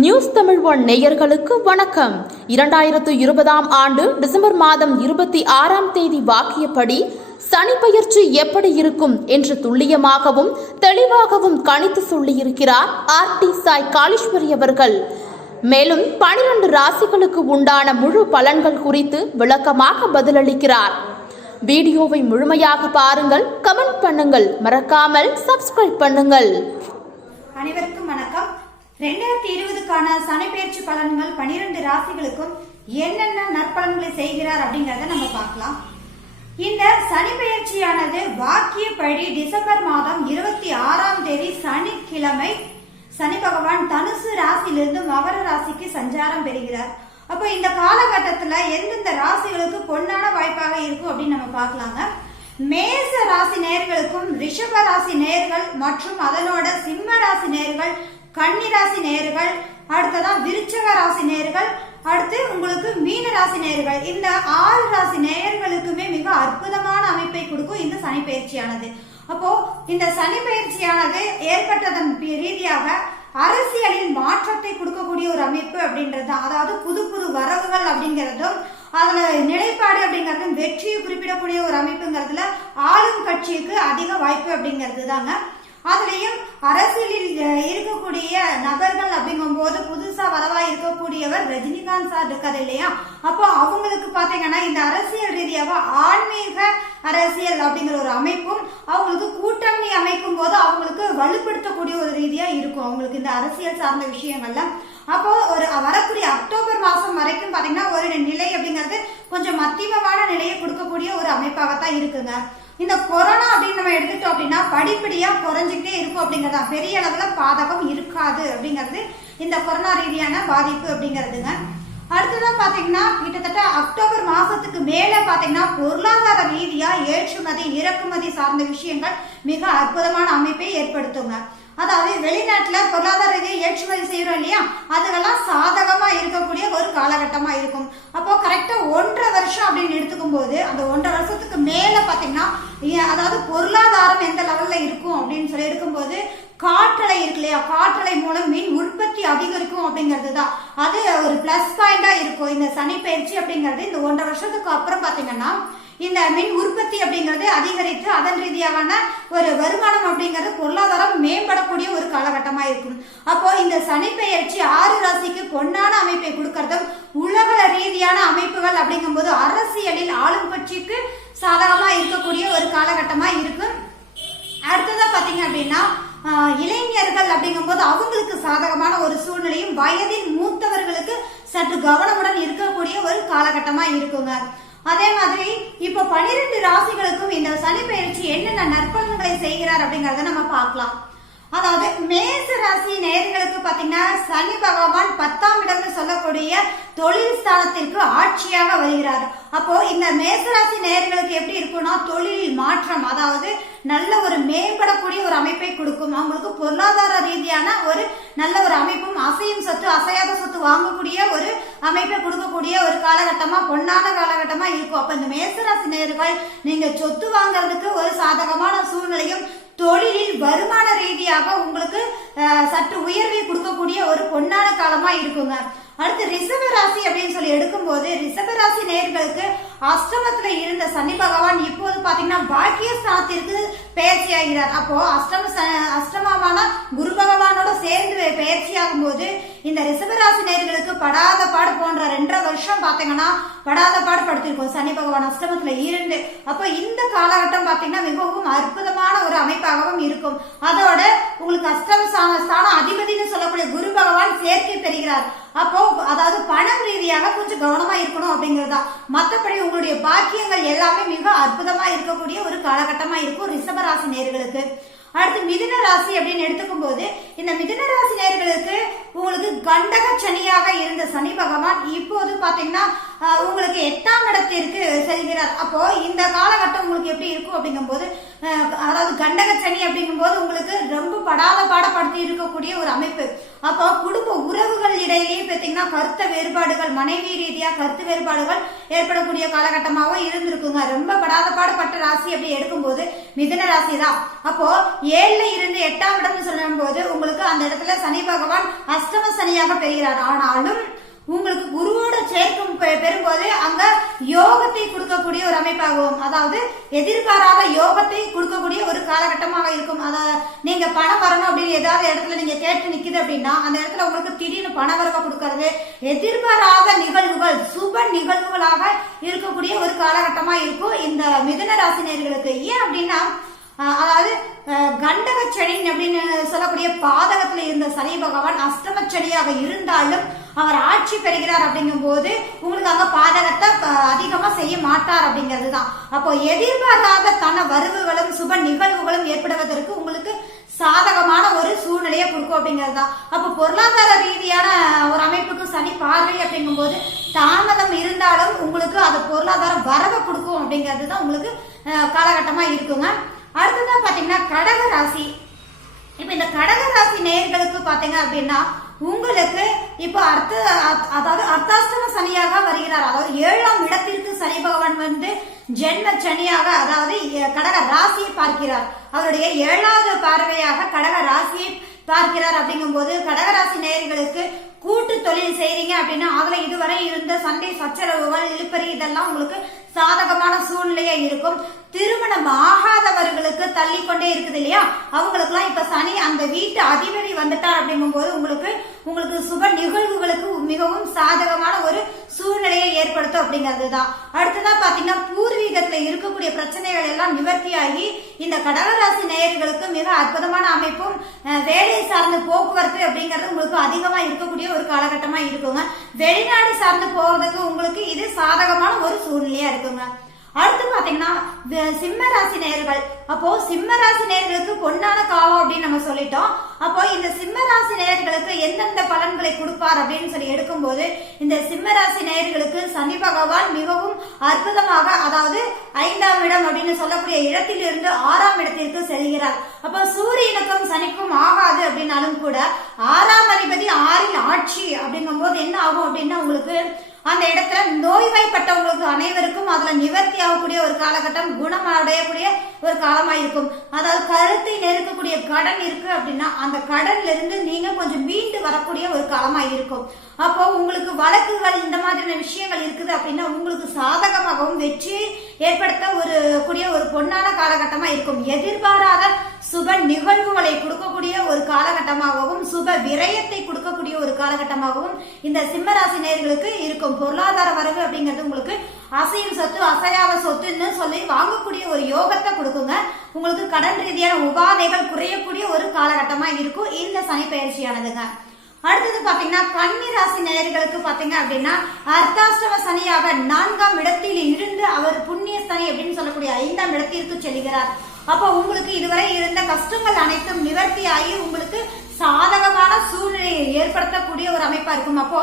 News Tamil one நேயர்களுக்கு வணக்கம். 2020 ஆண்டு டிசம்பர் மாதம் 26 வாக்கியப்படி சனி பெயர்ச்சி எப்படி இருக்கும் என்று துல்லியமாகவும் தெளிவாகவும் கணித்து சொல்லியிருக்கிறார் ஆர்டி சாய் காளீஸ்வரி அவர்கள். மேலும் 12 ராசிகளுக்கு உண்டான முழு பலன்கள் குறித்து விளக்கமாக பதிலளிக்கிறார். வீடியோவை முழுமையாக பாருங்கள், கமெண்ட் பண்ணுங்கள், மறக்காமல் சப்ஸ்கிரைப் பண்ணுங்கள். அனைவருக்கும் வணக்கம். 2020க்கான சனி பெயர்ச்சி பலன்கள் 12 ராசிகளுக்கும் என்னென்ன நற்பலன்களை செய்கிறார் அப்படிங்கறத நம்ம பார்க்கலாம். இந்த சனி பெயர்ச்சியானது வாக்கியப்படி டிசம்பர் மாதம் 26 சனிக்கிழமை சனி பகவான் தனுசு ராசியிலிருந்து மகர ராசிக்கு சஞ்சாரம் பெறுகிறார். அப்போ இந்த காலகட்டத்துல எந்தெந்த ராசிகளுக்கு பொன்னான வாய்ப்பாக இருக்கும் அப்படின்னு நம்ம பார்க்கலாங்க. மேச ராசி நேயர்களுக்கும் ரிஷப ராசி நேயர்கள் மற்றும் அதனோட சிம்ம ராசி நேயர்கள், கன்னி ராசி நேயர்கள், அடுத்ததான் விருச்சக ராசி நேயர்கள், அடுத்து உங்களுக்கு மீன ராசி நேயர்கள், இந்த 6 ராசி நேயர்களுக்குமே மிக அற்புதமான அமைப்பை கொடுக்கும் இந்த சனி பயிற்சியானது. அப்போ இந்த சனி பயிற்சியானது ஏற்பட்டதன் ரீதியாக அரசியலில் மாற்றத்தை கொடுக்கக்கூடிய ஒரு அமைப்பு அப்படின்றது, அதாவது புது புது வரவுகள் அப்படிங்கறதும் அதுல நிலைப்பாடு அப்படிங்கறதும் வெற்றியை குறிப்பிடக்கூடிய ஒரு அமைப்புங்கிறதுல ஆளும் கட்சிக்கு அதிக வாய்ப்பு அப்படிங்கிறது தாங்க. அதுலயும் அரசியலில் இருக்கக்கூடிய நபர்கள் அப்படிங்கும் போது புதுசா வரவா இருக்கக்கூடியவர் ரஜினிகாந்த் சார் இருக்காரு இல்லையா. அப்போ அவங்களுக்கு பாத்தீங்கன்னா இந்த அரசியல் ரீதியாக ஆன்மீக அரசியல் அப்படிங்கிற ஒரு அமைப்பும் அவங்களுக்கு கூட்டணி அமைக்கும் போது அவங்களுக்கு வலுப்படுத்தக்கூடிய ஒரு ரீதியா இருக்கும் அவங்களுக்கு இந்த அரசியல் சார்ந்த விஷயங்கள்ல. அப்போ ஒரு வரக்கூடிய அக்டோபர் மாசம் வரைக்கும் பாத்தீங்கன்னா ஒரு நிலை அப்படிங்கிறது கொஞ்சம் மத்தியமமான நிலையை கொடுக்கக்கூடிய ஒரு அமைப்பாகத்தான் இருக்குங்க. இந்த கொரோனா அப்படின்னு நம்ம எடுத்துட்டோம் அப்படின்னா படிப்படியா குறைஞ்சிக்கிட்டே இருக்கும் அப்படிங்கறதா, பெரிய அளவுல பாதகம் இருக்காது அப்படிங்கிறது இந்த கொரோனா ரீதியான பாதிப்பு அப்படிங்கிறதுங்க. அடுத்ததான் பாத்தீங்கன்னா கிட்டத்தட்ட அக்டோபர் மாசத்துக்கு மேல பாத்தீங்கன்னா பொருளாதார ரீதியா ஏற்றுமதி இறக்குமதி சார்ந்த விஷயங்கள் மிக அற்புதமான அமைப்பை ஏற்படுத்துங்க. அதாவது வெளிநாட்டுல பொருளாதார ரீதியை ஏற்றுமதி செய்யறோம் இல்லையா, அதுக்கெல்லாம் சாதகமா இருக்கக்கூடிய ஒரு காலகட்டமா இருக்கும். அப்போ கரெக்டா 1.5 வருஷம் அப்படின்னு எடுத்துக்கும் போது அந்த 1.5 வருஷத்துக்கு மேல பாத்தீங்கன்னா அதாவது பொருளாதாரம் எந்த லெவல்ல இருக்கும் அப்படின்னு சொல்லி இருக்கும்போது காற்றலை இருக்கு இல்லையா, காற்றலை மூலம் மின் உற்பத்தி அதிகரிக்கும் அப்படிங்கிறது தான் அது ஒரு பிளஸ் பாயிண்டா இருக்கும். இந்த சனி பயிற்சி அப்படிங்கிறது இந்த 1.5 வருஷத்துக்கு அப்புறம் பாத்தீங்கன்னா இந்த மின் உற்பத்தி அப்படிங்கிறது அதிகரித்து அதன் ரீதியான ஒரு வருமானம் அப்படிங்கிறது பொருளாதாரம் மேம்படக்கூடிய ஒரு காலகட்டமா இருக்கும். அப்போ இந்த சனி பெயர்ச்சி 6 ராசிக்கு பொன்னான அமைப்பை கொடுக்கறதும் உலக ரீதியான அமைப்புகள் அப்படிங்கும் போது அரசியலில் ஆளும் கட்சிக்கு சாதகமா இருக்கக்கூடிய ஒரு காலகட்டமா இருக்கு. அடுத்ததா பாத்தீங்க அப்படின்னா இளைஞர்கள் அப்படிங்கும் போது அவங்களுக்கு சாதகமான ஒரு சூழ்நிலையும் வயதின் மூத்தவர்களுக்கு சற்று கவனமுடன் இருக்கக்கூடிய ஒரு காலகட்டமா இருக்குங்க. அதே மாதிரி இப்ப 12 ராசிகளுக்கும் இந்த சனி பயிற்சி என்னென்ன நற்பலன்களை செய்கிறார் அப்படிங்கறத நம்ம பார்க்கலாம். அதாவது மேச ராசி நேயர்களுக்கு பாத்தீங்கன்னா சனி பகவான் 10ஆம் இடம்னு சொல்லக்கூடிய தொழில் ஸ்தானத்திற்கு ஆட்சியாக வருகிறார். அப்போ இந்த மேசராசி நேயர்களுக்கு எப்படி இருக்கும்னா தொழிலில் மாற்றம், அதாவது நல்ல ஒரு மேம்படக்கூடிய ஒரு அமைப்பை கொடுக்கும். அவங்களுக்கு பொருளாதார ரீதியான ஒரு நல்ல ஒரு அமைப்பும் அசையும் சொத்து அசையாத சொத்து வாங்கக்கூடிய ஒரு அமைப்பை கொடுக்கக்கூடிய ஒரு காலகட்டமா பொன்னான காலகட்டமா இருக்கும். அப்ப இந்த மேசராசி நேயர்கள் நீங்க சொத்து வாங்குறதுக்கு ஒரு சாதகமான சூழ்நிலையும் தொழிலில் வருமான ரீதியாக உங்களுக்கு சற்று உயர்வை கொடுக்கக்கூடிய ஒரு பொன்னான காலமா இருக்குங்க. அடுத்து ரிஷப ராசி அப்படின்னு சொல்லி எடுக்கும் போது ரிஷப ராசி நேயர்களுக்கு அஷ்டமத்துல இருந்த சனி பகவான் இப்போது பாத்தீங்கன்னா பாக்கியஸ்தானத்திற்கு பெயர்ச்சி ஆகிறார். அப்போ அஷ்டமமான குரு பகவானோட சேர்ந்து பெயர்ச்சி ஆகும் போது இந்த ரிஷபராசி நேயர்களுக்கு படாத பாடு போன்ற 2.5 வருஷம் பாத்தீங்கன்னா படாத பாடு படுத்திருக்கும் சனி பகவான் அஷ்டமத்துல இருந்து. அப்போ இந்த காலகட்டம் பாத்தீங்கன்னா மிகவும் அற்புதமான ஒரு அமைப்பாகவும் இருக்கும். அதோட உங்களுக்கு அஷ்டம ஸ்தான அதிபதினு சொல்லக்கூடிய குரு பகவான் சேர்க்கை பெறுகிறார். அப்போ அதாவது பணம் ரீதியாக கொஞ்சம் கவனமா இருக்கணும் அப்படிங்கறதா, மற்றபடி உங்களுடைய பாக்கியங்கள் எல்லாமே மிக அற்புதமா இருக்கக்கூடிய ஒரு காலகட்டமா இருக்கும் ரிஷபராசி நேயர்களுக்கு. அடுத்து மிதுன ராசி அப்படின்னு எடுத்துக்கும் போது இந்த மிதுன ராசி நேயர்களுக்கு உங்களுக்கு கண்டக சனியாக இருந்த சனி பகவான் இப்போது பாத்தீங்கன்னா உங்களுக்கு 8ஆம் இடத்திற்கு செல்கிறார். அப்போ இந்த காலகட்டம் உங்களுக்கு எப்படி இருக்கும் அப்படிங்கும் போது அதாவது கண்டக சனி அப்படிங்கும் போது உங்களுக்கு ரொம்ப படாத பாடப்படுத்தி இருக்கக்கூடிய ஒரு அமைப்பு. அப்போ குடும்ப உறவுகள் இடையிலேயே பார்த்தீங்கன்னா கருத்து வேறுபாடுகள், மனைவி ரீதியா கருத்து வேறுபாடுகள் ஏற்படக்கூடிய காலகட்டமாகவும் இருந்திருக்குங்க. ரொம்ப படாத பாடுபட்ட ராசி அப்படி எடுக்கும்போது மிதுன ராசி தான். அப்போ 7ல இருந்து 8ஆம் இடம்னு சொல்லும் போது உங்களுக்கு அந்த இடத்துல சனி பகவான் அஷ்டம சனியாக பெறுகிறார். ஆனாலும் உங்களுக்கு குருவோட சேர்க்கும் பெறும்போது அங்க யோகத்தை கொடுக்கக்கூடிய ஒரு அமைப்பாகும். அதாவது எதிர்பாராத யோகத்தை கொடுக்கக்கூடிய ஒரு காலகட்டமாக இருக்கும். அதாவது நீங்க பணம் வரணும் அப்படின்னு ஏதாவது இடத்துல நீங்க கேட்டு நிக்குது அப்படின்னா அந்த இடத்துல உங்களுக்கு திடீர்னு பண வரவை கொடுக்கறது, எதிர்பாராத நிகழ்வுகள், சுப நிகழ்வுகளாக இருக்கக்கூடிய ஒரு காலகட்டமா இருக்கும் இந்த மிதுன ராசினியர்களுக்கு. ஏன் அப்படின்னா அதாவது கண்டகச்சனி அப்படின்னு சொல்லக்கூடிய பாதகத்துல இருந்த சனி பகவான் அஷ்டமச்சனியாக இருந்தாலும் அவர் ஆட்சி பெறுகிறார். அப்படிங்கும் போது உங்களுக்கு அங்க பாதகத்தை அதிகமா செய்ய மாட்டார் அப்படிங்கிறது தான். அப்போ எதிர்பாராத தன வருவுகளும் சுப நிகழ்வுகளும் ஏற்படுவதற்கு உங்களுக்கு சாதகமான ஒரு சூழ்நிலையை கொடுக்கும் அப்படிங்கிறது தான். அப்போ பொருளாதார ரீதியான ஒரு அமைப்புக்கு சனி பார்வை அப்படிங்கும் போது தாமதம் இருந்தாலும் உங்களுக்கு அது பொருளாதார வரவை கொடுக்கும் அப்படிங்கிறது தான் உங்களுக்கு காலகட்டமா இருக்குங்க. அடுத்ததான் பாத்தீங்கன்னா கடக ராசி. இப்ப இந்த கடக ராசி நேயர்களுக்கு பாத்தீங்க அப்படின்னா உங்களுக்கு இப்போ அதாவது அர்த்தாஷ்டம சனியாக வருகிறார். அதாவது 7ஆம் இடத்திற்கு சனி பகவான் வந்து ஜென்ம சனியாக, அதாவது கடக ராசியை பார்க்கிறார். அவருடைய 7வது பார்வையாக கடக ராசியை பார்க்கிறார். அப்படிங்கும் போது கடகராசி நேயர்களுக்கு கூட்டு தொழில் செய்றீங்க அப்படின்னா அதுல இதுவரை இருந்த சண்டை சச்சரவுகள், இழுப்பறி இதெல்லாம் உங்களுக்கு சாதகமான சூழ்நிலையா இருக்கும். திருமணம் ஆகாதவர்களுக்கு தள்ளி கொண்டே இருக்குது இல்லையா, அவங்களுக்கு எல்லாம் இப்ப சனி அந்த வீட்டு அதிபதி வந்துட்டார். அப்படிங்கும் போது உங்களுக்கு சுப நிகழ்வுகளுக்கு மிகவும் சாதகமான ஒரு சூழ்நிலையை ஏற்படுத்தும் அப்படிங்கிறது தான். அடுத்ததான் பாத்தீங்கன்னா பூர்வீகத்துல இருக்கக்கூடிய பிரச்சனைகள் எல்லாம் நிவர்த்தியாகி இந்த கடகராசி நேயர்களுக்கு மிக அற்புதமான அமைப்பும், வேலை சார்ந்த போக்குவரத்து அப்படிங்கிறது உங்களுக்கு அதிகமா இருக்கக்கூடிய ஒரு காலகட்டமா இருக்குங்க. வெளிநாடு சார்ந்து போறதுக்கு உங்களுக்கு இது சாதகமான ஒரு சூழ்நிலையா இருக்குங்க. அடுத்து பாத்தீங்கன்னா சிம்ம ராசி நேயர்கள். அப்போ சிம்ம ராசி நேயர்களுக்கு பொன்னான காலம் அப்படின்னு நம்ம சொல்லிட்டோம். அப்போ இந்த சிம்ம ராசி நேயர்களுக்கு எந்தெந்த பலன்களை கொடுப்பார் அப்படின்னு சொல்லி எடுக்கும்போது இந்த சிம்ம ராசி நேயர்களுக்கு சனி பகவான் மிகவும் அற்புதமாக, அதாவது 5ஆம் இடம் அப்படின்னு சொல்லக்கூடிய இடத்தில் இருந்து 6ஆம் இடத்திற்கு செல்கிறார். அப்ப சூரியனுக்கும் சனிக்கும் ஆகாது அப்படின்னாலும் கூட 6ஆம் அதிபதி 6இல் ஆட்சி அப்படிங்கும் போது என்ன ஆகும் அப்படின்னா உங்களுக்கு அந்த இடத்துல நோய்வாய்ப்பட்டவங்களுக்கு அனைவருக்கும் அதுல நிவர்த்தி ஆகக்கூடிய ஒரு காலகட்டம், குணம் அடையக்கூடிய ஒரு காலமா இருக்கும். அதாவது கழுத்தை நெருக்கக்கூடிய கடன் இருக்கு அப்படின்னா அந்த கடன்ல இருந்து நீங்க கொஞ்சம் மீண்டு வரக்கூடிய ஒரு காலமா இருக்கும். அப்போ உங்களுக்கு வழக்குகள் இந்த மாதிரியான விஷயங்கள் இருக்குது அப்படின்னா உங்களுக்கு சாதகமாகவும் வெற்றி ஏற்படுத்த கூடிய ஒரு பொன்னான காலகட்டமா இருக்கும். எதிர்பாராத சுப நிகழ்வுகளை கொடுக்கக்கூடிய ஒரு காலகட்டமாகவும் சுப விரயத்தை கொடுக்கக்கூடிய ஒரு காலகட்டமாகவும் இந்த சிம்மராசி நேயர்களுக்கு இருக்கும். பொருளாதார வரவு அப்படிங்கிறது உங்களுக்கு அசையும் சொத்து, அசையாத சொத்துன்னு சொல்லி வாங்கக்கூடிய ஒரு யோகத்தை கொடுக்குங்க. உங்களுக்கு கடன் ரீதியான உபாதைகள் குறையக்கூடிய ஒரு காலகட்டமா இருக்கும் இந்த சனி பயிற்சியானதுங்க. அடுத்தது பாத்தீங்கன்னா கன்னி ராசி நேயர்களுக்கு பாத்தீங்க அப்படின்னா அர்த்தாஷ்டம சனியாக 4ஆம் இடத்தில் இருந்து அவர் புண்ணிய சனி அப்படின்னு சொல்லக்கூடிய 5ஆம் இடத்திற்கு செல்கிறார். அப்போ உங்களுக்கு இதுவரை இருந்த கஷ்டங்கள் அனைத்தும் நிவர்த்தி ஆகி உங்களுக்கு சாதகமான சூழ்நிலையை ஏற்படுத்தக்கூடிய ஒரு அமைப்பா இருக்கும். அப்போ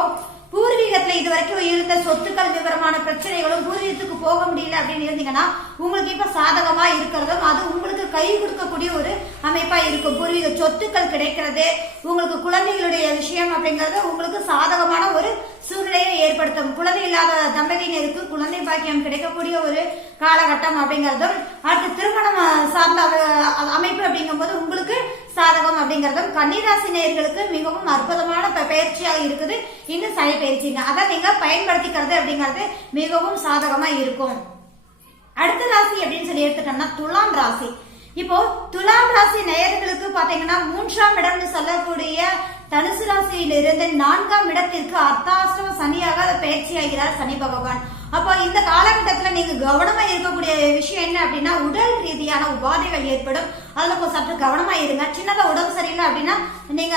பூர்வீகத்துல இதுவரைக்கும் இருந்த சொத்துக்கள் விவரமான பிரச்சனைகளும் பூர்வீகத்துக்கு போக முடியல அப்படின்னு இருந்தீங்கன்னா உங்களுக்கு இப்ப சாதகமா இருக்கிறதும் அது உங்களுக்கு கை கொடுக்கக்கூடிய ஒரு அமைப்பா இருக்கும். பூர்வீக சொத்துக்கள் கிடைக்கிறது, உங்களுக்கு குழந்தைகளுடைய விஷயம் அப்படிங்கறது உங்களுக்கு சாதகமான ஒரு சூழ்நிலையை ஏற்படுத்தும். குழந்தை இல்லாத தம்பதியினருக்கு குழந்தை பாக்கியம் கிடைக்கக்கூடிய ஒரு காலகட்டம் அப்படிங்கறதும், அடுத்து திருமணம் சார்ந்த அமைப்பு அப்படிங்கும் போது உங்களுக்கு சாதகம் அப்படிங்கறதும் கன்னிராசி நேயர்களுக்கு மிகவும் அற்புதமான பயிற்சியாக இருக்குது இந்த சனி பயிற்சிங்க. அதை நீங்க பயன்படுத்திக்கிறது அப்படிங்கிறது மிகவும் சாதகமா இருக்கும். அடுத்த ராசி அப்படின்னு சொல்லி எடுத்துட்டோம்னா துலாம் ராசி. இப்போ துலாம் ராசி நேயர்களுக்கு பாத்தீங்கன்னா 3ஆம் இடம்னு சொல்லக்கூடிய தனுசு ராசியிலிருந்து 4ஆம் இடத்திற்கு அர்த்தாஷ்டம சனியாக பயிற்சி ஆகிறார் சனி பகவான். அப்போ இந்த காலகட்டத்துல நீங்க கவனமா இருக்கக்கூடிய விஷயம் என்ன அப்படின்னா உடல் ரீதியான உபாதைகள் ஏற்படும். அதுல சற்று கவனமா இருங்க. சின்னதா உடம்பு சரியில்லை அப்படின்னா நீங்க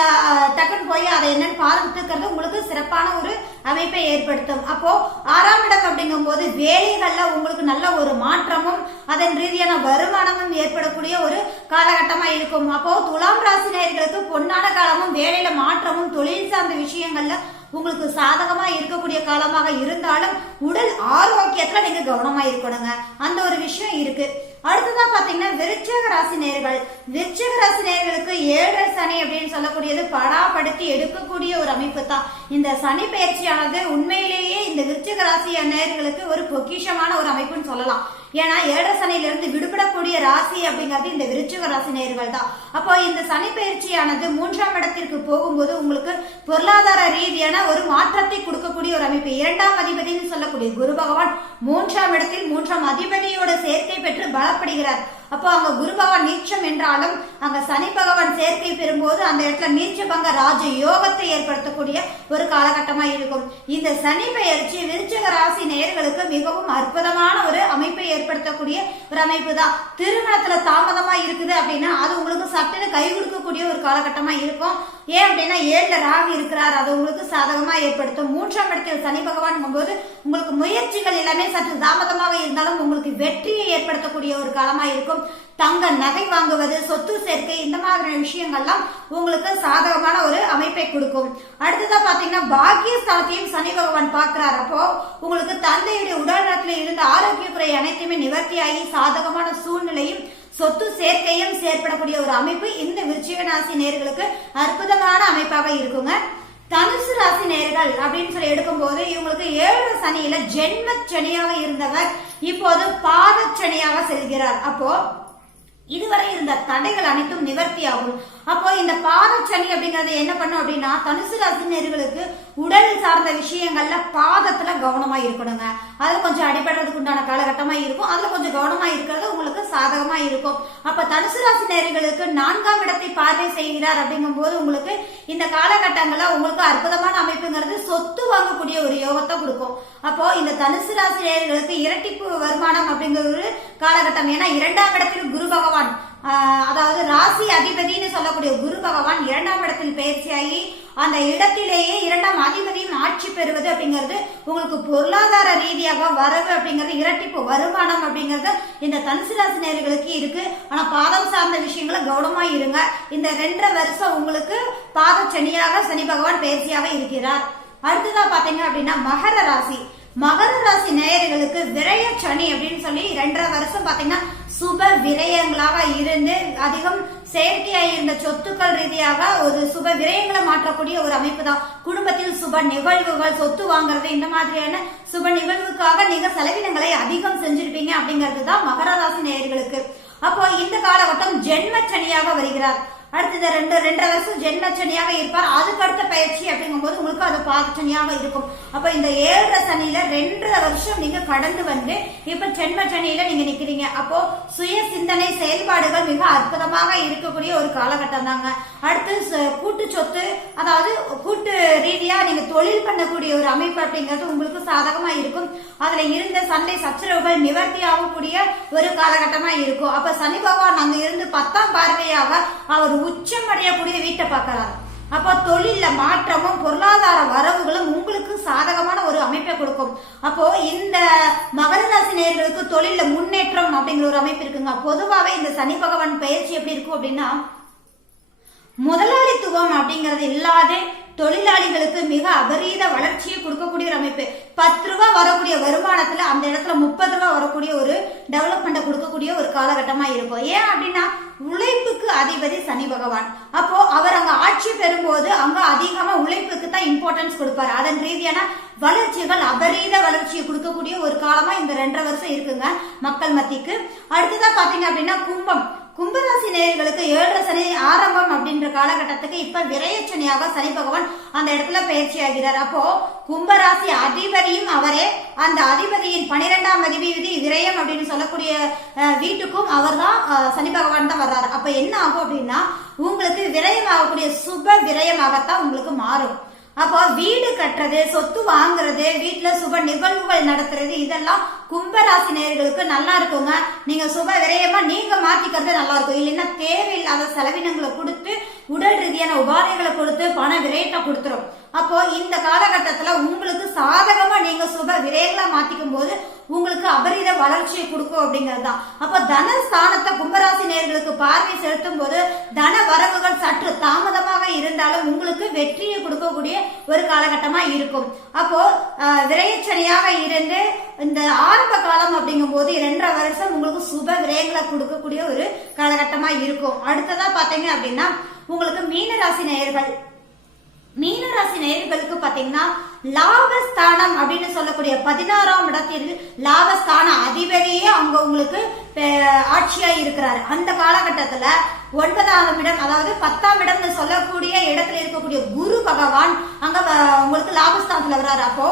டக்குன்னு போய் அதை என்னன்னு பார்த்துக்கிறது உங்களுக்கு சிறப்பான ஒரு அமைப்பை ஏற்படுத்தும். அப்போ 6ஆம் இடம் அப்படிங்கும் போது வேலைகள்ல உங்களுக்கு நல்ல ஒரு மாற்றமும் அதன் ரீதியான வருமானமும் ஏற்படக்கூடிய ஒரு காலகட்டமா இருக்கும். அப்போ துலாம் ராசி நேயர்களுக்கு பொன்னான காலமும் வேலையில மாற்றமும் தொழில் சார்ந்த விஷயங்கள்ல உங்களுக்கு சாதகமா இருக்கக்கூடிய காலமாக இருந்தாலும் உடல் ஆரோக்கியத்துல நீங்க கவனமா இருக்கணுங்க. அந்த ஒரு விஷயம் இருக்கு. அடுத்ததா பாத்தீங்கன்னா விருச்சிக ராசி நேயர்கள். விருச்சிக ராசி நேயர்களுக்கு 7 சனி அப்படின்னு சொல்லக்கூடியது படாப்படுத்தி எடுக்கக்கூடிய ஒரு அமைப்பு தான். இந்த சனி பயிற்சியானது உண்மையிலேயே இந்த விருச்சிக ராசி நேயர்களுக்கு ஒரு பொக்கிஷமான ஒரு அமைப்புன்னு சொல்லலாம். ஏன்னா 7 சனியிலிருந்து விடுபடக்கூடிய ராசி அப்படிங்கிறது இந்த விருச்சிக ராசி நேயர்கள் தான். அப்போ இந்த சனி பயிற்சியானது 3ஆம் இடத்திற்கு போகும்போது உங்களுக்கு பொருளாதார ரீதியான ஒரு மாற்றத்தை கொடுக்கக்கூடிய ஒரு அமைப்பு. 2ஆம் அதிபதினு சொல்லக்கூடிய குரு பகவான் 3ஆம் இடத்தில் 3ஆம் அதிபதியோட சேர்க்கை பெற்று பலப்படுகிறார். அப்போ அங்க குரு பகவான் நீச்சம் என்றாலும் அங்க சனி பகவான் சேர்க்கை பெறும்போது அந்த இடத்துல நீச்சபங்க ராஜ யோகத்தை ஏற்படுத்தக்கூடிய ஒரு காலகட்டமா இருக்கும். இந்த சனி பயிற்சி விருச்சிக ராசி நேயர்களுக்கு மிகவும் அற்புதமான ஒரு அமைப்பை ஏற்படுத்தக்கூடிய ஒரு அமைப்பு தான். திருமணத்துல தாமதமா இருக்குது அப்படின்னா அது உங்களுக்கு சட்டுன்னு கை கொடுக்கக்கூடிய ஒரு காலகட்டமா இருக்கும். ஏன் அப்படின்னா 7ல ராகு இருக்கிறார், அது உங்களுக்கு சாதகமா ஏற்படுத்தும். 3ஆம் இடத்தில் சனி பகவான் போது உங்களுக்கு முயற்சிகள் எல்லாமே சற்று தாமதமாக இருந்தாலும் உங்களுக்கு வெற்றியை ஏற்படுத்தக்கூடிய ஒரு காலமா இருக்கும். தங்க நகை வாங்குவது, சொத்து சேர்க்கை, இந்த மாதிரி விஷயங்கள்லாம் உங்களுக்கு சாதகமான ஒரு அமைப்பை கொடுக்கும். அடுத்ததா பாத்தீங்கன்னா பாக்கியஸ்தானத்தையும் சனி பகவான் பார்க்கிறார். அப்போ உங்களுக்கு தந்தையுடைய உடல்நலத்தில் இருந்த ஆரோக்கிய குறை அனைத்துமே நிவர்த்தியாகி சாதகமான சூழ்நிலையும் சொத்து சேர்க்கையும் செயற்படக்கூடிய ஒரு அமைப்பு இந்த விருச்சிக ராசி நேயர்களுக்கு அற்புதமான அமைப்பாக இருக்குங்க. தனுசு ராசி நேயர்கள் அப்படின்னு சொல்லி எடுக்கும் போது இவங்களுக்கு 7 சனியில ஜென்ம சனியாக இருந்தவர் இப்போது பாத சனியாக செல்கிறார். அப்போ இதுவரை இருந்த தடைகள் அனைத்தும் நிவர்த்தி ஆகும். அப்போ இந்த பாதச்சனி அப்படிங்கறது என்ன பண்ணும் அப்படின்னா தனுசு ராசினர்களுக்கு உடல் சார்ந்த விஷயங்கள்ல பாதத்துல கவனமா இருக்கணுங்க. அதுல கொஞ்சம் அடிபடுறதுக்கு உண்டான காலகட்டமா இருக்கும். அதுல கொஞ்சம் கவனமா இருக்கிறது உங்களுக்கு சாதகமா இருக்கும். அப்ப தனுசு ராசினர்களுக்கு 4ஆம் இடத்தை பார்வை செய்கிறார் அப்படிங்கும் போது உங்களுக்கு இந்த காலகட்டங்கள்ல உங்களுக்கு அற்புதமான அமைப்புங்கிறது சொத்து வாங்கக்கூடிய ஒரு யோகத்தை கொடுக்கும். அப்போ இந்த தனுசு ராசினர்களுக்கு இரட்டிப்பு வருமானம் அப்படிங்கிற ஒரு காலகட்டம். ஏன்னா 2ஆம் இடத்தில் குரு பகவான் அதாவது ராசி அதிபதினு சொல்லக்கூடிய குரு பகவான் 2ஆம் இடத்தில் பயிற்சியாகி அந்த இடத்திலேயே 2ஆம் அதிபதியும் ஆட்சி பெறுவது அப்படிங்கிறது உங்களுக்கு பொருளாதார ரீதியாக வரவு அப்படிங்கிறது இரட்டிப்பு வருமானம் அப்படிங்கிறது இந்த தனுசு ராசி நேயர்களுக்கு இருக்கு. ஆனா பாதம் சார்ந்த விஷயங்களை கவனமா இருங்க. இந்த 2.5 வருஷம் உங்களுக்கு பாத சனியாக சனி பகவான் பயிற்சியாக இருக்கிறார். அடுத்ததா பாத்தீங்க அப்படின்னா மகர ராசி. மகர ராசி நேயர்களுக்கு விரய சனி அப்படின்னு சொல்லி 2.5 வருஷம் பாத்தீங்கன்னா சுப விரயங்களாக இருந்து அதிகம் செயற்கையாக இருந்த சொத்துக்கள் ரீதியாக ஒரு சுப விரயங்களை மாற்றக்கூடிய ஒரு அமைப்பு தான். குடும்பத்தில் சுப நிகழ்வுகள், சொத்து வாங்குறது, இந்த மாதிரியான சுப நிகழ்வுக்காக நீங்க செலவினங்களை அதிகம் செஞ்சிருப்பீங்க அப்படிங்கிறது தான் மகர ராசி நேயர்களுக்கு. அப்போ இந்த காலகட்டம் ஜென்ம சனியாக வருகிறார். அடுத்தது 2.5 வருஷம் ஜென்ம சனியாக இருப்பார். அதுக்கு அடுத்த பயிற்சி அப்படிங்கும் போது உங்களுக்கு அது பாதச்சனியாக இருக்கும். அப்ப இந்த 7 சனியில 2.5 வருஷம் நீங்க கடந்து வந்து இப்ப ஜென்ம சனியில நீங்க நிக்கிறீங்க. அப்போ சுய சிந்தனை செயல்பாடுகள் மிக அற்புதமாக இருக்கக்கூடிய ஒரு காலகட்டம் தாங்க. அடுத்து கூட்டு சொத்து, அதாவது கூட்டு ரீதியா நீங்க தொழில் பண்ணக்கூடிய ஒரு அமைப்பு அப்படிங்கிறது உங்களுக்கு சாதகமா இருக்கும். அதுல இருந்த சண்டை சச்சரவுகள் நிவர்த்தி ஆகக்கூடிய ஒரு காலகட்டமா இருக்கும். அப்ப சனி பகவான் அங்க இருந்து 10ஆம் பார்வையாக அவர் உச்சம் அடையக்கூடிய வீட்டை பார்க்கிறார். அப்போ தொழில மாற்றமும் பொருளாதார வரவுகளும் உங்களுக்கு சாதகமான ஒரு அமைப்பை கொடுக்கும். அப்போ இந்த மகர ராசி நேயர்களுக்கு தொழில முன்னேற்றம் அப்படிங்கிற ஒரு அமைப்பு இருக்குங்க. பொதுவாகவே இந்த சனி பகவான் பயிற்சி எப்படி இருக்கும் அப்படின்னா முதலாளித்துவம் அப்படிங்கறது இல்லாத தொழிலாளிகளுக்கு மிக அபரீத வளர்ச்சியை கொடுக்கக்கூடிய ஒரு அமைப்பு. 10 ரூபாய் வரக்கூடிய வருமானத்துல அந்த இடத்துல 30 ரூபாய் வரக்கூடிய ஒரு டெவலப்மெண்ட் கொடுக்கக்கூடிய ஒரு காலகட்டமா இருக்கும். ஏன் அப்படின்னா உழைப்புக்கு அதிபதி சனி பகவான். அப்போ அவர் அங்க ஆட்சி பெறும்போது அங்க அதிகமா உழைப்புக்கு தான் இம்பார்ட்டன்ஸ் கொடுப்பாரு. அதன் ரீதியான வளர்ச்சிகள் அபரீத வளர்ச்சியை கொடுக்கக்கூடிய ஒரு காலமா இந்த 2.5 வருஷம் இருக்குங்க மக்கள் மத்திக்கு. அடுத்ததா பாத்தீங்க அப்படின்னா கும்பராசி நேயர்களுக்கு 7 சனி ஆரம்பம் அப்படின்ற காலகட்டத்துக்கு இப்ப விரயச்சனியாக சனி பகவான் அந்த இடத்துல பயிற்சி ஆகிறார். அப்போ கும்பராசி அதிபதியும் அவரே, அந்த அதிபதியின் 12ஆம் அதிபதி விரயம் அப்படின்னு சொல்லக்கூடிய வீட்டுக்கும் அவர் தான் சனி பகவான் தான் வர்றாரு. அப்ப என்ன ஆகும் அப்படின்னா உங்களுக்கு விரயம் ஆகக்கூடிய சுப விரயமாகத்தான் உங்களுக்கு மாறும். அப்போ வீடு கட்டுறது, சொத்து வாங்குறது, வீட்டுல சுப நிகழ்வுகள் நடத்துறது, இதெல்லாம் கும்பராசி நேயர்களுக்கு நல்லா இருக்குங்க. நீங்க சுப விரயமா நீங்க மாத்திக்கிறது நல்லா இருக்கும். இல்லைன்னா தேவையில்லாத செலவினங்களை கொடுத்து உடல் ரீதியான உபாதைகளை கொடுத்து பண விரயத்தை கொடுத்துரும். அப்போ இந்த காலகட்டத்துல உங்களுக்கு சாதகமா நீங்க சுப விரயங்களா மாத்திக்கும் போது உங்களுக்கு அபரித வளர்ச்சியை கொடுக்கும் அப்படிங்கிறது தான். அப்போ தனஸ்தானத்தை கும்பராசி நேயர்களுக்கு பார்வை செலுத்தும் போது தன வரவுகள் சற்று தாமதமாக இருந்தாலும் உங்களுக்கு வெற்றியை கொடுக்கக்கூடிய ஒரு காலகட்டமா இருக்கும். அப்போ விரயச்சனையாக இருந்து இந்த ஆரம்ப காலம் அப்படிங்கும் போது 2.5 வருஷம் உங்களுக்கு சுப விரயங்களை கொடுக்கக்கூடிய ஒரு காலகட்டமா இருக்கும். அடுத்ததா பாத்தீங்க அப்படின்னா உங்களுக்கு மீனராசி நேயர்களுக்கு பாத்தீங்கன்னா லாபஸ்தானம் அப்படின்னு சொல்லக்கூடிய 16ஆம் இடத்தில் லாபஸ்தான அதிபதியே அங்க உங்களுக்கு ஆட்சியா இருக்கிறாரு. அந்த காலகட்டத்துல 9ஆம் இடம் அதாவது 10ஆம் இடம் சொல்லக்கூடிய இடத்துல இருக்கக்கூடிய குரு பகவான் அங்க உங்களுக்கு லாபஸ்தானத்துல வர்றாரு. அப்போ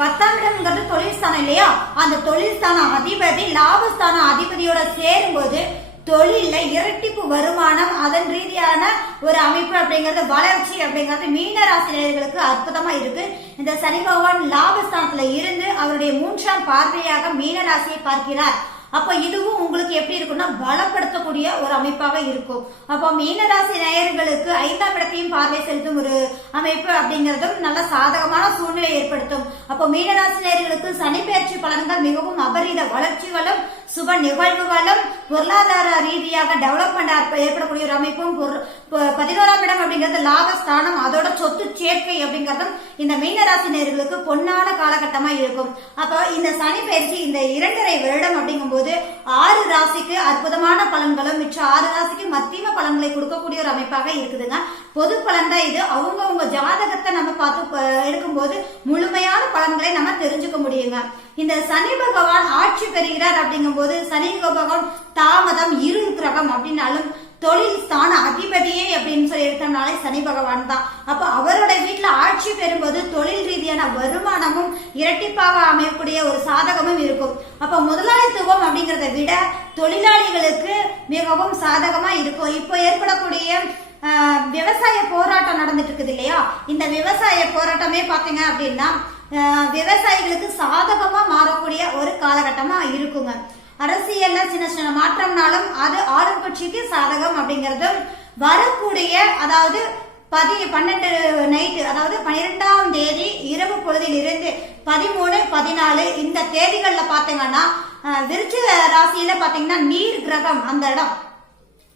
10ஆம் இடம்ங்கிறது தொழில் ஸ்தானம் இல்லையா, அந்த தொழில் ஸ்தான அதிபதி லாபஸ்தான அதிபதியோட சேரும்போது தொழில இரட்டிப்பு வருமானம், அதன் ரீதியான ஒரு அமைப்பு அப்படிங்கறது வளர்ச்சி அப்படிங்கறது மீனராசினியர்களுக்கு அற்புதமா இருக்கு. இந்த சனி பகவான் லாபஸ்தானத்துல இருந்து அவருடைய 3ஆம் பார்வையாக மீனராசியை பார்க்கிறார். அப்ப இதுவும் உங்களுக்கு எப்படி இருக்கும்னா பலப்படுத்தக்கூடிய ஒரு அமைப்பாக இருக்கும். அப்போ மீனராசி நேயர்களுக்கு 5ஆம் இடத்தையும் பார்வை செலுத்தும் ஒரு அமைப்பு அப்படிங்கறதும் நல்ல சாதகமான சூழ்நிலை ஏற்படுத்தும். அப்போ மீனராசி நேயர்களுக்கு சனி பெயர்ச்சி பலன்கள் மிகவும் அபரீத வளர்ச்சிகளும் சுப நிகழ்வுகளும் பொருளாதார ரீதியாக டெவலப்மெண்ட் ஏற்படக்கூடிய ஒரு அமைப்பும் 11ஆம் இடம் அப்படிங்கிறது லாபஸ்தானம், அதோட சொத்து சேர்க்கை அப்படிங்கறதும் இந்த மீனராசி நேயர்களுக்கு பொன்னான காலகட்டமா இருக்கும். அப்போ இந்த சனி பயிற்சி இந்த 2.5 வருடம் அப்படிங்கும் போது 6 ராசிக்கு அற்புதமான பலன்களும் மிச்ச 6 ராசிக்கு மத்தியம பலன்களை கொடுக்கக்கூடிய ஒரு அமைப்பாக இருக்குதுங்க. பொது பலன் தான் இது. அவங்க ஜாதகத்தை நம்ம பார்த்து எடுக்கும்போது முழுமையான பலன்களை நம்ம தெரிஞ்சுக்க முடியுங்க. இந்த சனி பகவான் ஆட்சி பெறுகிறார் அப்படிங்கும் போது சனி பகவான் தாமதம் இரு கிரகம் அப்படின்னாலும் தொழில் ஸ்தான அதிபதியே அப்படின்னு சொல்லி எடுத்தோம்னாலே சனி பகவான் தான். அப்ப அவரோட வீட்டுல ஆட்சி பெறும்போது தொழில் ரீதியான வருமானமும் இரட்டிப்பாக அமையக்கூடிய ஒரு சாதகமும் இருக்கும். அப்ப முதலாளித்துவம் அப்படிங்கறத விட தொழிலாளிகளுக்கு மிகவும் சாதகமா இருக்கும். இப்போ ஏற்படக்கூடிய விவசாய போராட்டம் நடந்துட்டு இருக்குது இல்லையா, இந்த விவசாய போராட்டமே பாத்தீங்க அப்படின்னா விவசாயிகளுக்கு சாதகமா மாறக்கூடிய ஒரு காலகட்டமா இருக்குங்க. அரசியல்ல சின்ன சின்ன மாற்றம்னாலும் அது ஆளும் கட்சிக்கு சாதகம் அப்படிங்கறதும் வரக்கூடிய அதாவது 12 நைட்டு அதாவது 12ஆம் தேதி இரவு பொழுதில் இருந்து 13, 14 இந்த தேதிகள்ல பாத்தீங்கன்னா விருச்சிக ராசியில பாத்தீங்கன்னா நீர் கிரகம் அந்த இடம்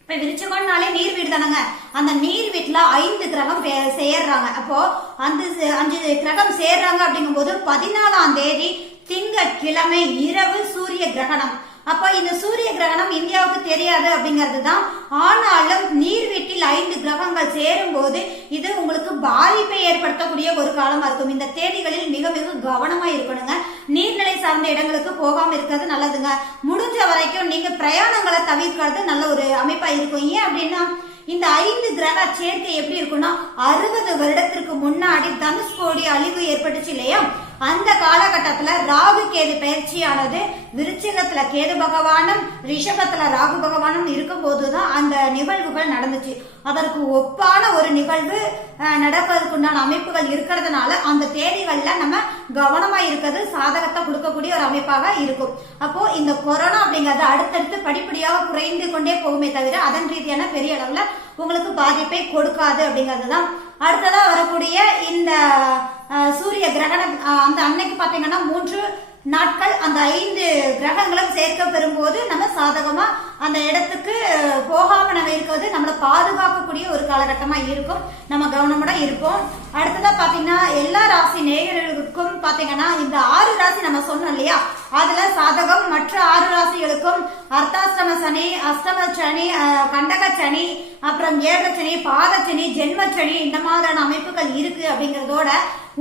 இப்ப விருச்சிகம்னாலே நீர் வீடு தானங்க, அந்த நீர் வீட்டுல 5 கிரகம் சேர்றாங்க. அப்போ அந்த 5 கிரகம் சேர்றாங்க அப்படிங்கும் போது 14ஆம் தேதி திங்கட்கிழமை இரவு சூரிய கிரகணம். அப்ப இந்த சூரிய கிரகணம் இந்தியாவுக்கு தெரியாது அப்படிங்கிறது தான். ஆனாலும் நீர் வீட்டில் 5 கிரகங்கள் சேரும் போது இது உங்களுக்கு பாதிப்பை ஏற்படுத்தக்கூடிய ஒரு காலமா இருக்கும். இந்த தேதிகளில் மிக மிக கவனமா இருக்கணுங்க. நீர்நிலை சார்ந்த இடங்களுக்கு போகாம இருக்கிறது நல்லதுங்க. முடிஞ்ச வரைக்கும் நீங்க பிரயாணங்களை தவிர்க்கிறது நல்ல ஒரு அமைப்பா இருக்கும். ஏன் அப்படின்னா இந்த 5 கிரக சேர்க்கை எப்படி இருக்கும்னா 60 வருடத்திற்கு முன்னாடி தனுஷ்கோடி அழிவு ஏற்பட்டுச்சு இல்லையா, அந்த காலகட்டத்துல ராகு கேது பயிற்சியானது விருச்சிகத்துல கேது பகவானும் ரிஷபத்துல ராகு பகவானும் இருக்கும் போதுதான் அந்த நிகழ்வுகள் நடந்துச்சு. அதற்கு ஒப்பான ஒரு நிகழ்வு நடப்பதற்குண்டான அமைப்புகள் இருக்கிறதுனால அந்த தேதிகள்ல நம்ம கவனமா இருக்கிறது சாதகத்தை கொடுக்கக்கூடிய ஒரு அமைப்பாக இருக்கும். அப்போ இந்த கொரோனா அப்படிங்கறது அடுத்தடுத்து படிப்படியாக குறைந்து கொண்டே போகுமே தவிர அதன் ரீதியான பெரிய அளவுல உங்களுக்கு பாதிப்பை கொடுக்காது அப்படிங்கறதுதான். அடுத்ததா வரக்கூடிய இந்த சூரிய கிரகணம் அந்த அன்னைக்கு பாத்தீங்கன்னா 3 நாட்கள் அந்த 5 கிரகங்களும் சேர்க்க பெறும்போது நம்ம சாதகமா அந்த இடத்துக்கு போகாம நம்ம இருக்கிறது நம்மளை பாதுகாக்கக்கூடிய ஒரு காலகட்டமா இருக்கும். நம்ம கவனமுட இருப்போம். அடுத்ததா பாத்தீங்கன்னா எல்லா ராசி நேயர்களுக்கும் பாத்தீங்கன்னா இந்த 6 ராசி நம்ம சொன்னோம் இல்லையா, அதுல சாதகம் மற்ற 6 ராசிகளுக்கும் அர்த்தாஷ்டம சனி, அஷ்டம சனி, கண்டக சனி, அப்புறம் ஏழரை சனி, பாத சனி, ஜென்ம சனி இந்த மாதிரியான அமைப்புகள் இருக்கு. அப்படிங்கறதோட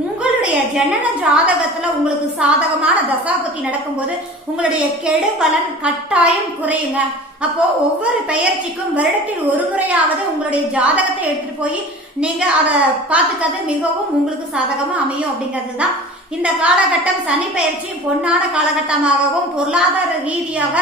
உங்களுடைய ஜனன ஜாதகத்துல உங்களுக்கு சாதகமான தசாபதி நடக்கும்போது உங்களுடைய கெடு பலன் கட்டாயம் குறையுங்க. அப்போ ஒவ்வொரு பெயர்ச்சிக்கும் வருடத்தில் ஒரு முறையாவது உங்களுடைய ஜாதகத்தை எடுத்துட்டு போய் நீங்க அதை பார்த்துக்கிறது மிகவும் உங்களுக்கு சாதகமா அமையும் அப்படிங்கிறதுதான். இந்த காலகட்டம் சனி பயிற்சி பொன்னான காலகட்டமாகவும் பொருளாதார ரீதியாக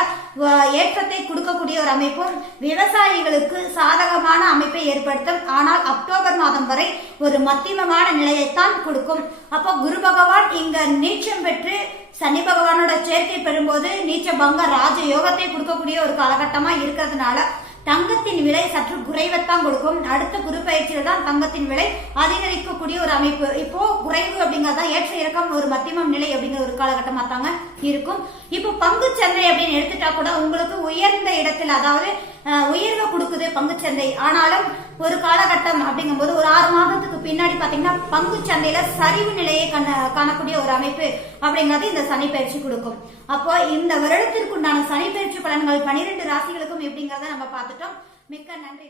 ஏற்றத்தை கொடுக்கக்கூடிய ஒரு அமைப்பும் விவசாயிகளுக்கு சாதகமான அமைப்பை ஏற்படுத்தும். ஆனால் அக்டோபர் மாதம் வரை ஒரு மத்தியமமான நிலையைத்தான் கொடுக்கும். அப்போ குரு பகவான் இங்க நீச்சம் பெற்று சனி பகவானோட சேர்க்கை பெறும்போது நீச்ச பங்க ராஜ யோகத்தை கொடுக்கக்கூடிய ஒரு காலகட்டமா இருக்கிறதுனால தங்கத்தின் விலை சற்று குறைவத்தான் கொடுக்கும். அடுத்த குரு பயிற்சியில தான் தங்கத்தின் விலை அதிகரிக்கக்கூடிய ஒரு அமைப்பு. இப்போ குறைவு அப்படிங்கறதா ஏற்ற இறக்கம் ஒரு மத்தியமம் நிலை அப்படிங்கிற ஒரு காலகட்டமா தாங்க இருக்கும். இப்போ பங்கு சந்தை அப்படின்னு எடுத்துட்டா கூட உங்களுக்கு உயர்ந்த இடத்தில், அதாவது உயர்வை கொடுக்குது பங்கு சந்தை. ஆனாலும் ஒரு காலகட்டம் அப்படிங்கும் போது ஒரு 6 மாதத்துக்கு பின்னாடி பாத்தீங்கன்னா பங்கு சந்தையில சரிவு நிலையை காணக்கூடிய ஒரு அமைப்பு அப்படிங்கிறது இந்த சனி பயிற்சி கொடுக்கும். அப்போ இந்த வருடத்திற்குண்டான சனி பயிற்சி பலன்கள் 12 ராசிகளுக்கும் எப்படிங்கறத நம்ம பார்த்துட்டோம். மிக்க நன்றி.